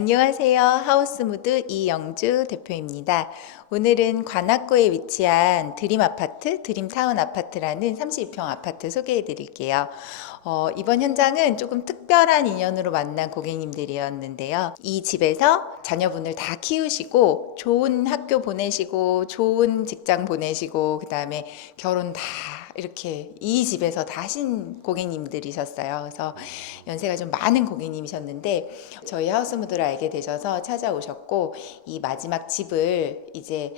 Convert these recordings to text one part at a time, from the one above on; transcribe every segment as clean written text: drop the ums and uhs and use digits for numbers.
안녕하세요. 하우스무드 이영주 대표입니다. 오늘은 관악구에 위치한 드림아파트, 드림타운 아파트라는 32평 아파트 소개해 드릴게요. 이번 현장은 조금 특별한 인연으로 만난 고객님들이었는데요. 이 집에서 자녀분을 다 키우시고 좋은 학교 보내시고 좋은 직장 보내시고 그 다음에 결혼 다 이렇게 이 집에서 다 하신 고객님들이셨어요. 그래서 연세가 좀 많은 고객님이셨는데 저희 하우스무드를 알게 되셔서 찾아오셨고 이 마지막 집을 이제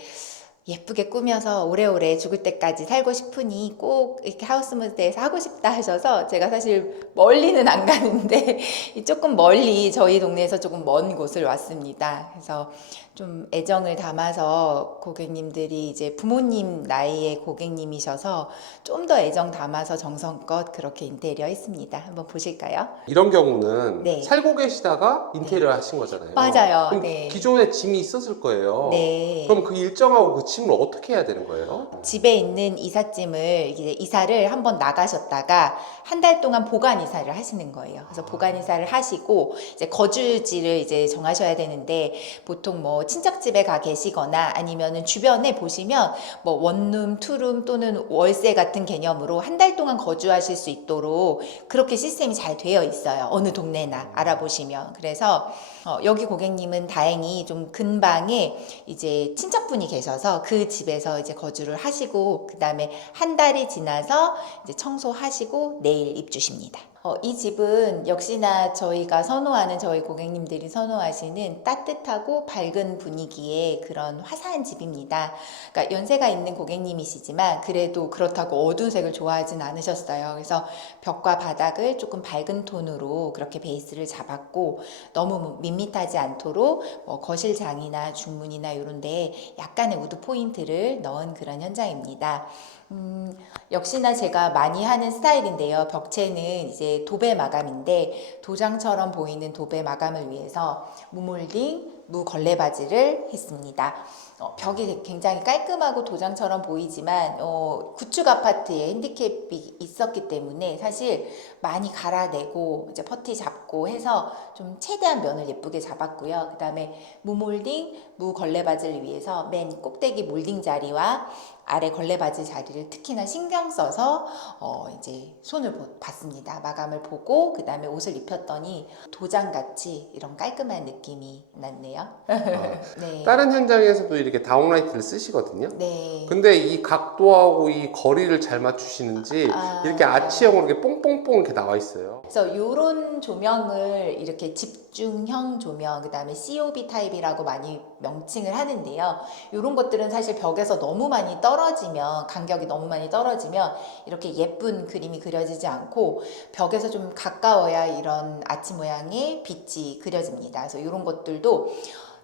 예쁘게 꾸며서 오래오래 죽을 때까지 살고 싶으니 꼭 이렇게 하우스무드에서 하고 싶다 하셔서 제가 사실 멀리는 안 가는데 조금 멀리 저희 동네에서 조금 먼 곳을 왔습니다. 그래서 좀 애정을 담아서 고객님들이 이제 부모님 나이의 고객님이셔서 좀 더 애정 담아서 정성껏 그렇게 인테리어 했습니다. 한번 보실까요? 이런 경우는 네. 살고 계시다가 인테리어 네. 하신 거잖아요. 맞아요. 그럼 네. 기존에 짐이 있었을 거예요. 네. 그럼 그 일정하고 그 짐을 어떻게 해야 되는 거예요? 집에 있는 이삿짐을 이제 이사를 한번 나가셨다가 한 달 동안 보관 이사를 하시는 거예요. 그래서 보관 이사를 하시고 이제 거주지를 이제 정하셔야 되는데 보통 뭐 친척집에 가 계시거나 아니면은 주변에 보시면 뭐 원룸, 투룸 또는 월세 같은 개념으로 한 달 동안 거주하실 수 있도록 그렇게 시스템이 잘 되어 있어요. 어느 동네나 알아보시면. 그래서 여기 고객님은 다행히 좀 근방에 이제 친척분이 계셔서 그 집에서 이제 거주를 하시고 그 다음에 한 달이 지나서 이제 청소하시고 내일 입주십니다. 이 집은 역시나 저희가 선호하는 저희 고객님들이 선호하시는 따뜻하고 밝은 분위기의 그런 화사한 집입니다. 그러니까 연세가 있는 고객님이시지만 그래도 그렇다고 어두운 색을 좋아하진 않으셨어요. 그래서 벽과 바닥을 조금 밝은 톤으로 그렇게 베이스를 잡았고 너무 밋밋하지 않도록 거실장이나 중문이나 이런 데에 약간의 우드 포인트를 넣은 그런 현장입니다. 역시나 제가 많이 하는 스타일인데요. 벽체는 이제 도배 마감인데 도장처럼 보이는 도배 마감을 위해서 무몰딩, 무걸레바지를 했습니다. 벽이 굉장히 깔끔하고 도장처럼 보이지만 구축 아파트에 핸디캡이 있었기 때문에 사실 많이 갈아내고 이제 퍼티 잡고 해서 좀 최대한 면을 예쁘게 잡았고요. 그 다음에 무몰딩, 무걸레바지를 위해서 맨 꼭대기 몰딩 자리와 아래 걸레바지 자리를 특히나 신경 써서 이제 손을 봤습니다. 마감을 보고 그 다음에 옷을 입혔더니 도장같이 이런 깔끔한 느낌이 났네요. 네. 다른 현장에서도 이렇게 다운라이트를 쓰시거든요. 네. 근데 이 각도하고 이 거리를 잘 맞추시는지 이렇게 아치형으로 이렇게 뽕뽕뽕 이렇게 나와 있어요. 그래서 이런 조명을 이렇게 집중형 조명, 그 다음에 COB 타입이라고 많이 명칭을 하는데요. 이런 것들은 사실 벽에서 너무 많이 떨어지면, 간격이 너무 많이 떨어지면 이렇게 예쁜 그림이 그려지지 않고 벽에서 좀 가까워야 이런 아치 모양의 빛이 그려집니다. 그래서 이런 것들도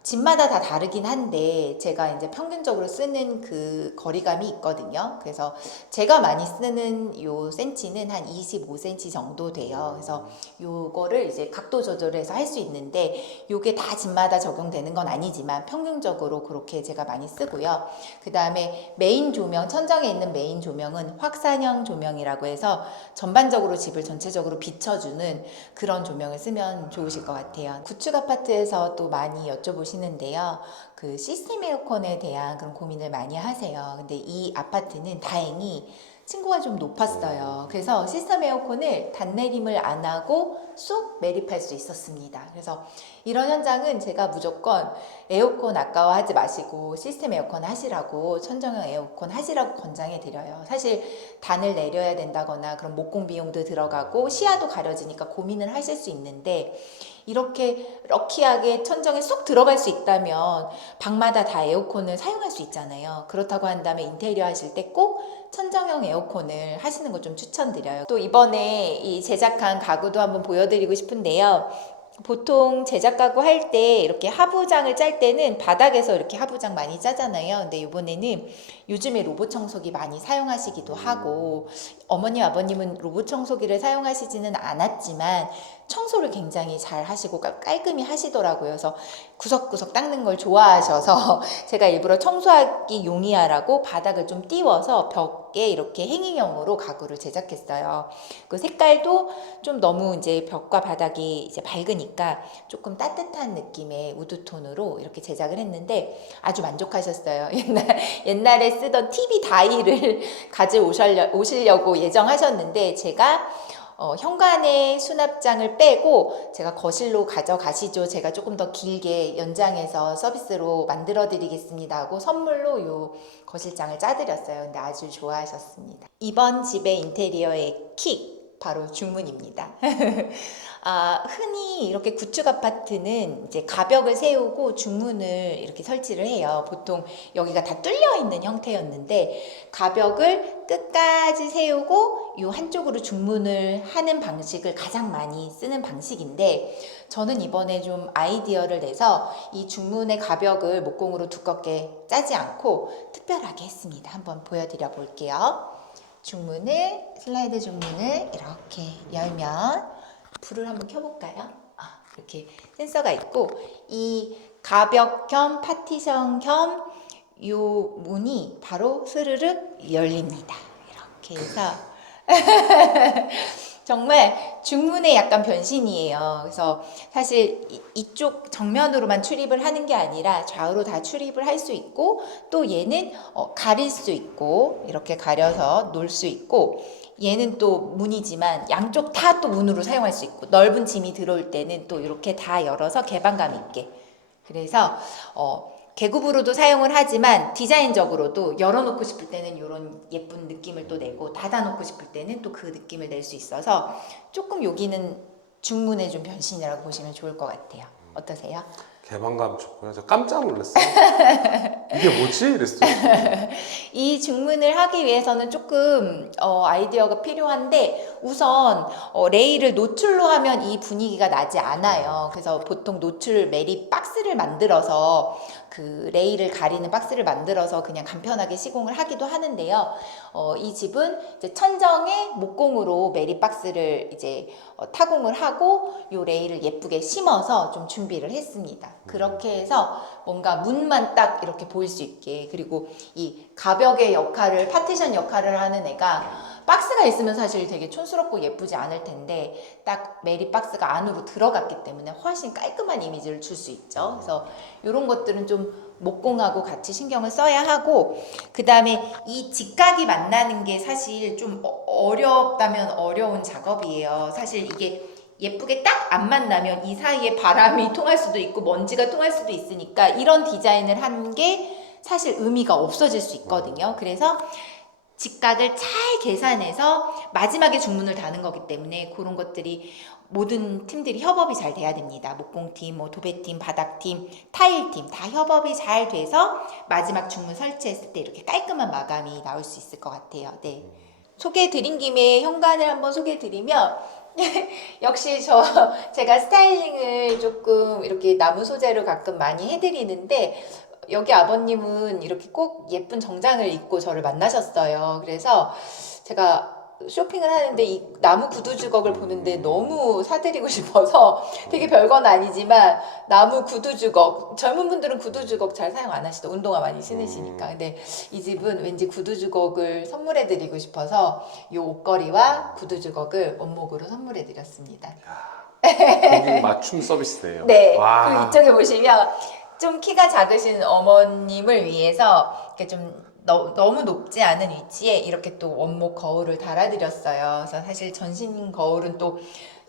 집마다 다 다르긴 한데 제가 이제 평균적으로 쓰는 그 거리감이 있거든요. 그래서 제가 많이 쓰는 요 센치는 한 25cm 정도 돼요. 그래서 요거를 이제 각도 조절해서 할 수 있는데 요게 다 집마다 적용되는 건 아니지만 평균적으로 그렇게 제가 많이 쓰고요. 그 다음에 메인 조명, 천장에 있는 메인 조명은 확산형 조명이라고 해서 전반적으로 집을 전체적으로 비춰주는 그런 조명을 쓰면 좋으실 것 같아요. 구축 아파트에서 또 많이 여쭤보시는데요. 그 시스템 에어컨에 대한 그런 고민을 많이 하세요. 근데 이 아파트는 다행히 층고가 좀 높았어요. 그래서 시스템 에어컨을 단내림을 안 하고 쏙 매립할 수 있었습니다. 그래서 이런 현장은 제가 무조건 에어컨 아까워하지 마시고 시스템 에어컨 하시라고, 천정형 에어컨 하시라고 권장해 드려요. 사실 단을 내려야 된다거나 그런 목공 비용도 들어가고 시야도 가려지니까 고민을 하실 수 있는데 이렇게 럭키하게 천정에 쏙 들어갈 수 있다면 방마다 다 에어컨을 사용할 수 있잖아요. 그렇다고 한다면 인테리어 하실 때 꼭 천정형 에어컨을 하시는 거 좀 추천드려요. 또 이번에 이 제작한 가구도 한번 보여드리고 싶은데요. 보통 제작 가구 할 때 이렇게 하부장을 짤 때는 바닥에서 이렇게 하부장 많이 짜잖아요. 근데 이번에는 요즘에 로봇 청소기 많이 사용하시기도 하고 어머니 아버님은 로봇 청소기를 사용하시지는 않았지만 청소를 굉장히 잘 하시고 깔끔히 하시더라고요. 그래서 구석구석 닦는 걸 좋아하셔서 제가 일부러 청소하기 용이하라고 바닥을 좀 띄워서 벽에 이렇게 행인형으로 가구를 제작했어요. 그 색깔도 좀 너무 이제 벽과 바닥이 이제 밝으니까 조금 따뜻한 느낌의 우드톤으로 이렇게 제작을 했는데 아주 만족하셨어요. 옛날에 쓰던 TV 다이를 오시려고 예정하셨는데 제가 현관의 수납장을 빼고 제가 거실로 가져가시죠. 제가 조금 더 길게 연장해서 서비스로 만들어 드리겠습니다 하고 선물로 요 거실장을 짜드렸어요. 근데 아주 좋아하셨습니다. 이번 집의 인테리어의 킥 바로 중문입니다. 흔히 이렇게 구축 아파트는 이제 가벽을 세우고 중문을 이렇게 설치를 해요. 보통 여기가 다 뚫려 있는 형태였는데 가벽을 끝까지 세우고 이 한쪽으로 중문을 하는 방식을 가장 많이 쓰는 방식인데 저는 이번에 좀 아이디어를 내서 이 중문의 가벽을 목공으로 두껍게 짜지 않고 특별하게 했습니다. 한번 보여드려 볼게요. 중문을 슬라이드 중문을 이렇게 열면 불을 한번 켜볼까요? 이렇게 센서가 있고 이 가벽 겸 파티션 겸 요 문이 바로 스르륵 열립니다. 이렇게 해서 정말 중문의 약간 변신이에요. 그래서 사실 이쪽 정면으로만 출입을 하는 게 아니라 좌우로 다 출입을 할 수 있고 또 얘는 가릴 수 있고 이렇게 가려서 놓을 수 있고 얘는 또 문이지만 양쪽 다 또 문으로 사용할 수 있고 넓은 짐이 들어올 때는 또 이렇게 다 열어서 개방감 있게 그래서 계급으로도 사용을 하지만 디자인적으로도 열어놓고 싶을 때는 이런 예쁜 느낌을 또 내고 닫아놓고 싶을 때는 또 그 느낌을 낼 수 있어서 조금 여기는 중문의 좀 변신이라고 보시면 좋을 것 같아요. 어떠세요? 개방감 좋고요. 저 깜짝 놀랐어요. 이게 뭐지? 이랬어요. 이 중문을 하기 위해서는 조금 아이디어가 필요한데 우선 레일을 노출로 하면 이 분위기가 나지 않아요. 그래서 보통 노출 매립 박스를 만들어서 그 레일을 가리는 박스를 만들어서 그냥 간편하게 시공을 하기도 하는데요. 이 집은 이제 천정에 목공으로 매립 박스를 이제 타공을 하고 요 레일을 예쁘게 심어서 좀 준비를 했습니다. 그렇게 해서 뭔가 문만 딱 이렇게 보일 수 있게 그리고 이 가벽의 역할을 파티션 역할을 하는 애가 박스가 있으면 사실 되게 촌스럽고 예쁘지 않을 텐데 딱 매립 박스가 안으로 들어갔기 때문에 훨씬 깔끔한 이미지를 줄 수 있죠. 그래서 이런 것들은 좀 목공하고 같이 신경을 써야 하고 그 다음에 이 직각이 만나는 게 사실 좀 어렵다면 어려운 작업이에요. 사실 이게 예쁘게 딱 안 만나면 이 사이에 바람이 통할 수도 있고 먼지가 통할 수도 있으니까 이런 디자인을 한 게 사실 의미가 없어질 수 있거든요. 그래서 직각을 잘 계산해서 마지막에 중문을 다는 거기 때문에 그런 것들이 모든 팀들이 협업이 잘 돼야 됩니다. 목공팀, 뭐 도배팀, 바닥팀, 타일팀 다 협업이 잘 돼서 마지막 중문 설치했을 때 이렇게 깔끔한 마감이 나올 수 있을 것 같아요. 네. 소개해 드린 김에 현관을 한번 소개해 드리면 역시 제가 스타일링을 조금 이렇게 나무 소재로 가끔 많이 해드리는데 여기 아버님은 이렇게 꼭 예쁜 정장을 입고 저를 만나셨어요. 그래서 제가 쇼핑을 하는데 이 나무 구두 주걱을 보는데 너무 사드리고 싶어서 되게 별건 아니지만 나무 구두 주걱 젊은 분들은 구두 주걱 잘 사용 안 하시죠. 운동화 많이 신으시니까. 근데 이 집은 왠지 구두 주걱을 선물해 드리고 싶어서 이 옷걸이와 구두 주걱을 원목으로 선물해 드렸습니다. 고객 맞춤 서비스네요. 네. 와. 그리고 이쪽에 보시면 좀 키가 작으신 어머님을 위해서 이렇게 좀 너무 높지 않은 위치에 이렇게 또 원목 거울을 달아드렸어요. 그래서 사실 전신 거울은 또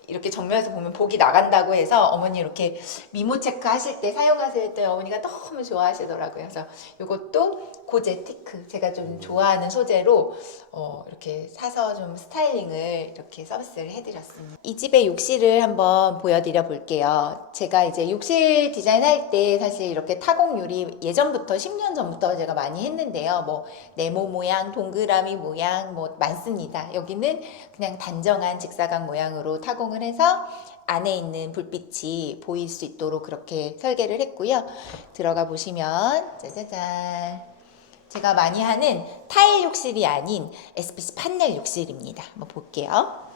이렇게 정면에서 보면 복이 나간다고 해서 어머니 이렇게 미모 체크 하실 때 사용하실 때 어머니가 너무 좋아하시더라고요. 그래서 이것도 고제 티크 제가 좀 좋아하는 소재로 이렇게 사서 좀 스타일링을 이렇게 서비스를 해드렸습니다. 이 집의 욕실을 한번 보여드려 볼게요. 제가 이제 욕실 디자인할 때 사실 이렇게 타공 유리 예전부터 10년 전부터 제가 많이 했는데요. 뭐 네모 모양, 동그라미 모양 뭐 많습니다. 여기는 그냥 단정한 직사각 모양으로 타공을 해서 안에 있는 불빛이 보일 수 있도록 그렇게 설계를 했고요. 들어가 보시면 짜자잔 제가 많이 하는 타일 욕실이 아닌 SPC 판넬 욕실입니다. 한번 볼게요.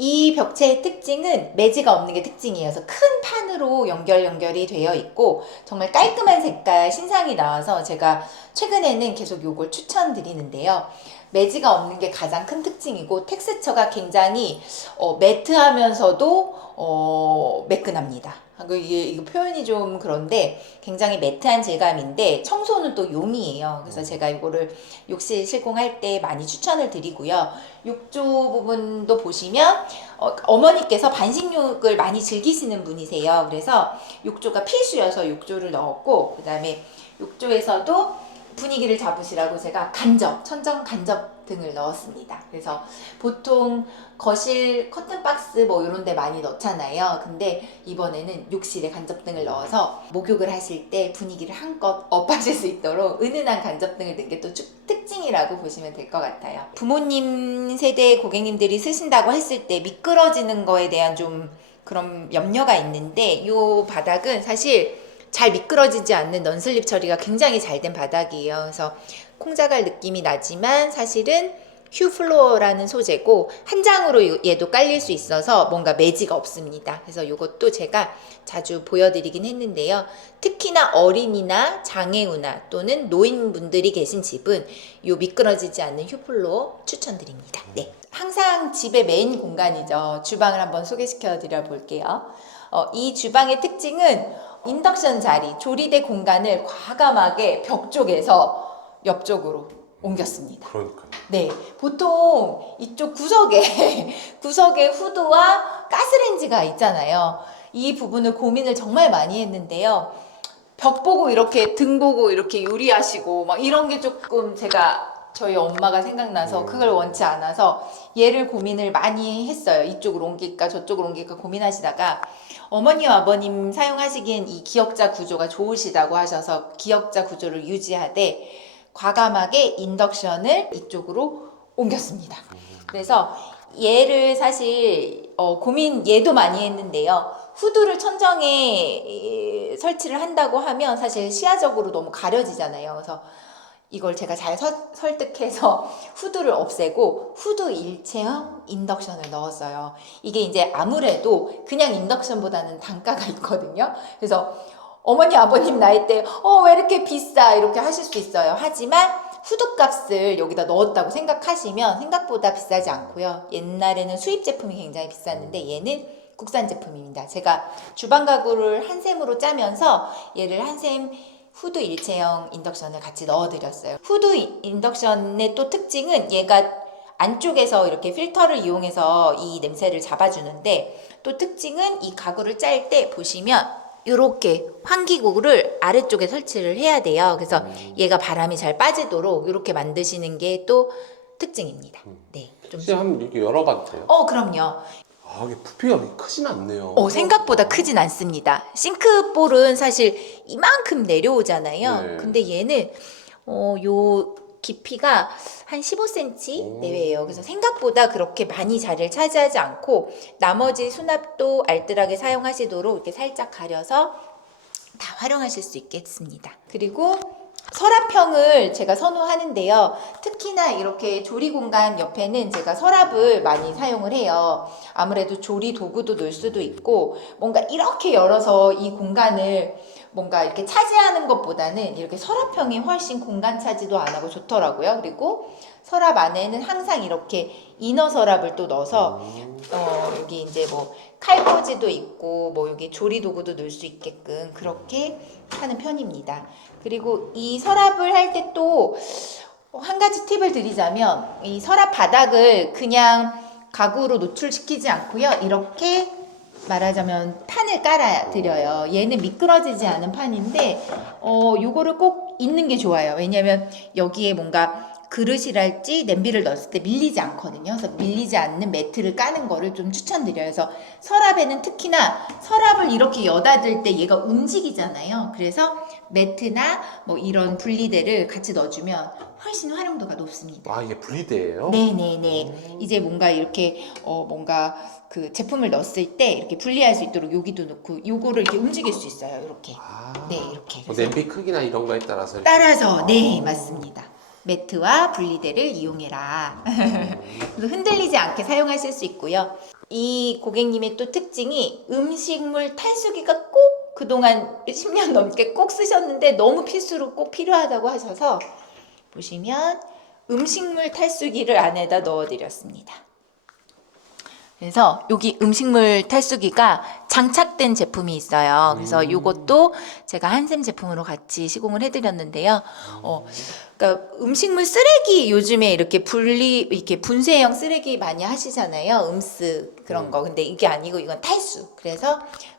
이 벽체의 특징은 매지가 없는 게 특징이에요. 그래서 큰 판으로 연결이 되어 있고 정말 깔끔한 색깔 신상이 나와서 제가 최근에는 계속 이걸 추천드리는데요. 매지가 없는 게 가장 큰 특징이고 텍스처가 굉장히 매트하면서도 매끈합니다. 이거 표현이 좀 그런데 굉장히 매트한 질감인데 청소는 또 용이에요. 그래서 제가 이거를 욕실 실공할 때 많이 추천을 드리고요. 욕조 부분도 보시면 어머니께서 반신욕을 많이 즐기시는 분이세요. 그래서 욕조가 필수여서 욕조를 넣었고 그 다음에 욕조에서도 분위기를 잡으시라고 제가 천정 간접 등을 넣었습니다. 그래서 보통 거실 커튼박스 뭐 이런 데 많이 넣잖아요. 근데 이번에는 욕실에 간접등을 넣어서 목욕을 하실 때 분위기를 한껏 업하실 수 있도록 은은한 간접등을 넣은 게 또 특징이라고 보시면 될 것 같아요. 부모님 세대 고객님들이 쓰신다고 했을 때 미끄러지는 거에 대한 좀 그런 염려가 있는데 이 바닥은 사실 잘 미끄러지지 않는 넌슬립 처리가 굉장히 잘 된 바닥이에요. 그래서 콩자갈 느낌이 나지만 사실은 휴플로어라는 소재고 한 장으로 얘도 깔릴 수 있어서 뭔가 매지가 없습니다. 그래서 이것도 제가 자주 보여드리긴 했는데요. 특히나 어린이나 장애우나 또는 노인분들이 계신 집은 이 미끄러지지 않는 휴플로어 추천드립니다. 네, 항상 집의 메인 공간이죠. 주방을 한번 소개시켜 드려 볼게요. 이 주방의 특징은 인덕션 자리, 조리대 공간을 과감하게 벽 쪽에서 옆쪽으로 옮겼습니다. 그러니까요. 네, 보통 이쪽 구석에 후드와 가스레인지가 있잖아요. 이 부분을 고민을 정말 많이 했는데요. 벽 보고 이렇게 등 보고 이렇게 요리하시고 막 이런 게 조금 제가 저희 엄마가 생각나서 그걸 원치 않아서 얘를 고민을 많이 했어요. 이쪽으로 옮길까 저쪽으로 옮길까 고민하시다가 어머니와 아버님 사용하시기엔 이 기역자 구조가 좋으시다고 하셔서 기역자 구조를 유지하되 과감하게 인덕션을 이쪽으로 옮겼습니다. 그래서 얘를 사실 얘도 많이 했는데요. 후드를 천정에 설치를 한다고 하면 사실 시야적으로 너무 가려지잖아요. 그래서 이걸 제가 잘 설득해서 후드를 없애고 후드 일체형 인덕션을 넣었어요. 이게 이제 아무래도 그냥 인덕션보다는 단가가 있거든요. 그래서 어머니 아버님 나이 때 왜 이렇게 비싸 이렇게 하실 수 있어요. 하지만 후드 값을 여기다 넣었다고 생각하시면 생각보다 비싸지 않고요. 옛날에는 수입 제품이 굉장히 비쌌는데 얘는 국산 제품입니다. 제가 주방 가구를 한 셈으로 짜면서 얘를 한셈 후드 일체형 인덕션을 같이 넣어드렸어요. 후드 인덕션의 또 특징은 얘가 안쪽에서 이렇게 필터를 이용해서 이 냄새를 잡아주는데 또 특징은 이 가구를 짤 때 보시면 이렇게 환기구를 아래쪽에 설치를 해야 돼요. 그래서 얘가 바람이 잘 빠지도록 이렇게 만드시는 게 또 특징입니다. 네, 좀 혹시 한번 이렇게 열어봐도 돼요? 그럼요. 이게 부피가 그렇게 크진 않네요. 생각보다 크진 않습니다. 싱크볼은 사실 이만큼 내려오잖아요. 네. 근데 얘는 요 깊이가 한 15cm 내외예요. 그래서 생각보다 그렇게 많이 자리를 차지하지 않고 나머지 수납도 알뜰하게 사용하시도록 이렇게 살짝 가려서 다 활용하실 수 있겠습니다. 그리고 서랍형을 제가 선호하는데요. 특히나 이렇게 조리 공간 옆에는 제가 서랍을 많이 사용을 해요. 아무래도 조리 도구도 넣을 수도 있고 뭔가 이렇게 열어서 이 공간을 뭔가 이렇게 차지하는 것보다는 이렇게 서랍형이 훨씬 공간 차지도 안 하고 좋더라고요. 그리고 서랍 안에는 항상 이렇게 이너 서랍을 또 넣어서 여기 이제 뭐 칼꽂이도 있고 뭐 여기 조리 도구도 넣을 수 있게끔 그렇게 하는 편입니다. 그리고 이 서랍을 할 때 또 한 가지 팁을 드리자면 이 서랍 바닥을 그냥 가구로 노출시키지 않고요. 이렇게 말하자면 판을 깔아 드려요. 얘는 미끄러지지 않은 판인데 요거를 꼭 있는 게 좋아요. 왜냐면 여기에 뭔가 그릇이랄지 냄비를 넣었을 때 밀리지 않거든요. 그래서 밀리지 않는 매트를 까는 거를 좀 추천드려요. 그래서 서랍에는 특히나 서랍을 이렇게 여닫을 때 얘가 움직이잖아요. 그래서 매트나 뭐 이런 분리대를 같이 넣어주면 훨씬 활용도가 높습니다. 이게 분리대예요? 네네네. 이제 뭔가 이렇게 뭔가 그 제품을 넣었을 때 이렇게 분리할 수 있도록 여기도 넣고 요거를 이렇게 움직일 수 있어요. 이렇게. 네, 이렇게. 냄비 크기나 이런 거에 따라서 따라서 네, 맞습니다. 매트와 분리대를 이용해라. 그래서 흔들리지 않게 사용하실 수 있고요. 이 고객님의 또 특징이 음식물 탈수기가 꼭 그동안 10년 넘게 꼭 쓰셨는데 너무 필수로 꼭 필요하다고 하셔서 보시면 음식물 탈수기를 안에다 넣어드렸습니다. 그래서 여기 음식물 탈수기가 장착된 제품이 있어요. 그래서 이것도 제가 한샘 제품으로 같이 시공을 해드렸는데요. 그러니까 음식물 쓰레기 요즘에 이렇게 이렇게 분쇄형 쓰레기 많이 하시잖아요. 음스 그런 거. 근데 이게 아니고 이건 탈수. 그래서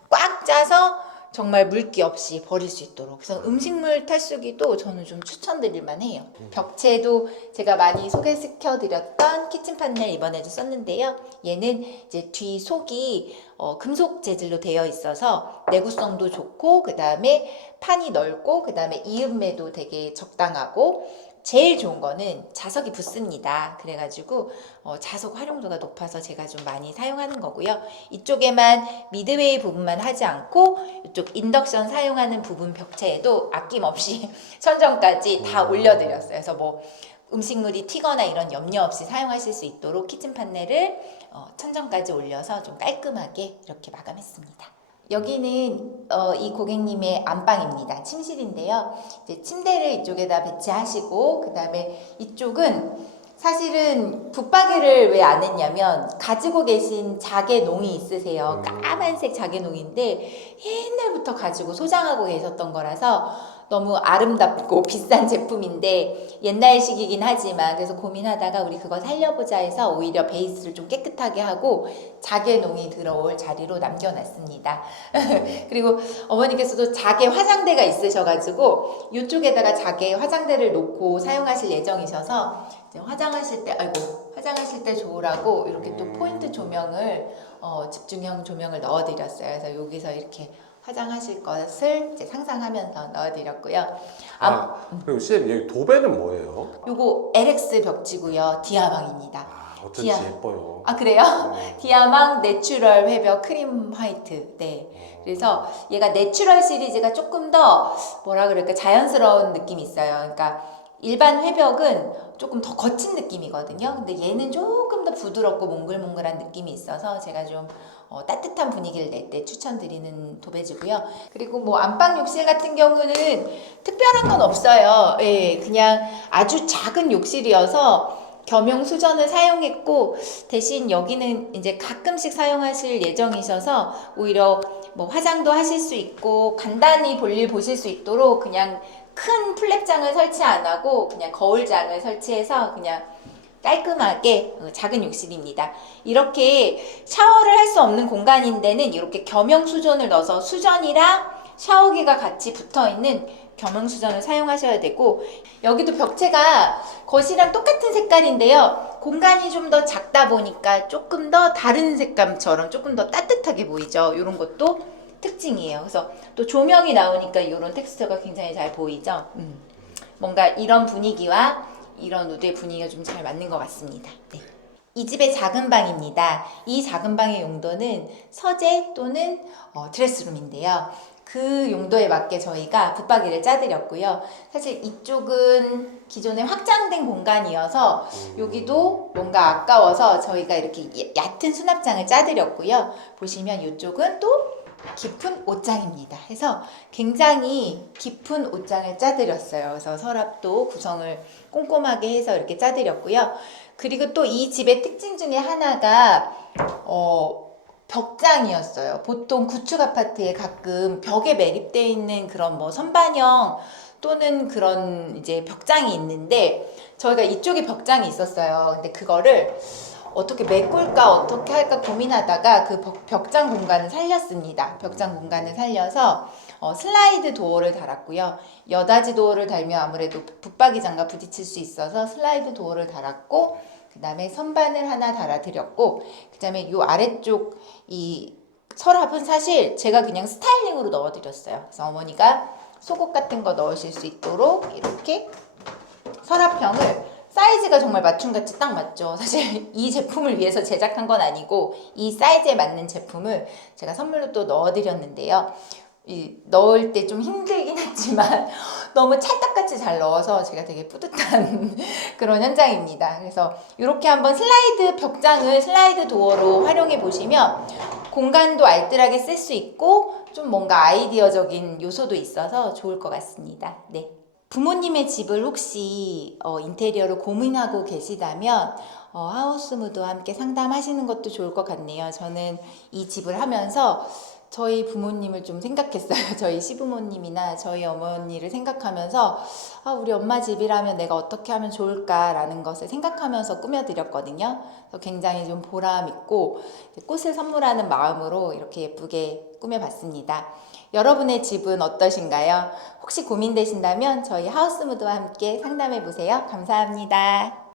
꽉 짜서 정말 물기 없이 버릴 수 있도록. 그래서 음식물 탈수기도 저는 좀 추천드릴 만해요. 벽체도 제가 많이 소개시켜드렸던 키친 판넬 이번에도 썼는데요. 얘는 이제 뒤 속이 금속 재질로 되어 있어서 내구성도 좋고, 그 다음에 판이 넓고, 그 다음에 이음매도 되게 적당하고, 제일 좋은 거는 자석이 붙습니다. 그래가지고 자석 활용도가 높아서 제가 좀 많이 사용하는 거고요. 이쪽에만 미드웨이 부분만 하지 않고 이쪽 인덕션 사용하는 부분 벽체에도 아낌없이 천정까지 다 올려드렸어요. 그래서 뭐 음식물이 튀거나 이런 염려 없이 사용하실 수 있도록 키친 판넬을 천정까지 올려서 좀 깔끔하게 이렇게 마감했습니다. 여기는 이 고객님의 안방입니다. 침실인데요. 이제 침대를 이쪽에다 배치하시고, 그 다음에 이쪽은 사실은 붙박이를 왜 안 했냐면 가지고 계신 자개농이 있으세요. 까만색 자개농인데 옛날부터 가지고 소장하고 계셨던 거라서 너무 아름답고 비싼 제품인데 옛날식이긴 하지만, 그래서 고민하다가 우리 그거 살려보자 해서 오히려 베이스를 좀 깨끗하게 하고 자개농이 들어올 자리로 남겨놨습니다. 그리고 어머니께서도 자개 화장대가 있으셔가지고 이쪽에다가 자개 화장대를 놓고 사용하실 예정이셔서 이제 화장하실 때 좋으라고 이렇게 또 포인트 조명을 집중형 조명을 넣어드렸어요. 그래서 여기서 이렇게 화장하실 것을 이제 상상하면서 넣어드렸고요. 그리고 쌤 여기 도배는 뭐예요? 요거 LX 벽지고요. 디아방입니다. 어쩐지 예뻐요. 아, 그래요? 디아망 내추럴 회벽 크림 화이트. 네. 그래서 얘가 내추럴 시리즈가 조금 더 뭐라 그럴까 자연스러운 느낌이 있어요. 그러니까 일반 회벽은 조금 더 거친 느낌이거든요. 근데 얘는 조금 더 부드럽고 몽글몽글한 느낌이 있어서 제가 좀 따뜻한 분위기를 낼 때 추천드리는 도배지고요. 그리고 뭐 안방 욕실 같은 경우는 특별한 건 없어요. 예, 그냥 아주 작은 욕실이어서 겸용 수전을 사용했고, 대신 여기는 이제 가끔씩 사용하실 예정이셔서 오히려 뭐 화장도 하실 수 있고 간단히 볼일 보실 수 있도록 그냥 큰 플랫장을 설치 안 하고 그냥 거울장을 설치해서 그냥 깔끔하게 작은 욕실입니다. 이렇게 샤워를 할 수 없는 공간인 데는 이렇게 겸용 수전을 넣어서 수전이랑 샤워기가 같이 붙어있는 겸용 수전을 사용하셔야 되고, 여기도 벽체가 거실이랑 똑같은 색깔인데요. 공간이 좀 더 작다 보니까 조금 더 다른 색감처럼 조금 더 따뜻하게 보이죠. 이런 것도 특징이에요. 그래서 또 조명이 나오니까 이런 텍스처가 굉장히 잘 보이죠. 뭔가 이런 분위기와 이런 우드의 분위기가 좀 잘 맞는 것 같습니다. 네. 이 집의 작은 방입니다. 이 작은 방의 용도는 서재 또는 드레스룸인데요. 그 용도에 맞게 저희가 붙박이를 짜드렸고요. 사실 이쪽은 기존에 확장된 공간이어서 여기도 뭔가 아까워서 저희가 이렇게 얕은 수납장을 짜드렸고요. 보시면 이쪽은 또 깊은 옷장입니다. 해서 굉장히 깊은 옷장을 짜드렸어요. 그래서 서랍도 구성을 꼼꼼하게 해서 이렇게 짜드렸고요. 그리고 또 이 집의 특징 중에 하나가 벽장이었어요. 보통 구축 아파트에 가끔 벽에 매립되어 있는 그런 뭐 선반형 또는 그런 이제 벽장이 있는데 저희가 이쪽에 벽장이 있었어요. 근데 그거를 어떻게 메꿀까 어떻게 할까 고민하다가 그 벽장 공간을 살렸습니다. 벽장 공간을 살려서 슬라이드 도어를 달았고요. 여닫이 도어를 달면 아무래도 붙박이 장과 부딪힐 수 있어서 슬라이드 도어를 달았고, 그 다음에 선반을 하나 달아드렸고, 그 다음에 요 아래쪽 이 서랍은 사실 제가 그냥 스타일링으로 넣어드렸어요. 그래서 어머니가 속옷 같은 거 넣으실 수 있도록 이렇게 서랍형을 사이즈가 정말 맞춤같이 딱 맞죠. 사실 이 제품을 위해서 제작한 건 아니고 이 사이즈에 맞는 제품을 제가 선물로 또 넣어드렸는데요. 넣을 때 좀 힘들긴 했지만 너무 찰떡같이 잘 넣어서 제가 되게 뿌듯한 그런 현장입니다. 그래서 이렇게 한번 슬라이드 벽장을 슬라이드 도어로 활용해 보시면 공간도 알뜰하게 쓸 수 있고 좀 뭔가 아이디어적인 요소도 있어서 좋을 것 같습니다. 네. 부모님의 집을 혹시 인테리어로 고민하고 계시다면 하우스무드와 함께 상담하시는 것도 좋을 것 같네요. 저는 이 집을 하면서 저희 부모님을 좀 생각했어요. 저희 시부모님이나 저희 어머니를 생각하면서 우리 엄마 집이라면 내가 어떻게 하면 좋을까라는 것을 생각하면서 꾸며드렸거든요. 그래서 굉장히 좀 보람 있고 꽃을 선물하는 마음으로 이렇게 예쁘게 꾸며봤습니다. 여러분의 집은 어떠신가요? 혹시 고민되신다면 저희 하우스무드와 함께 상담해 보세요. 감사합니다.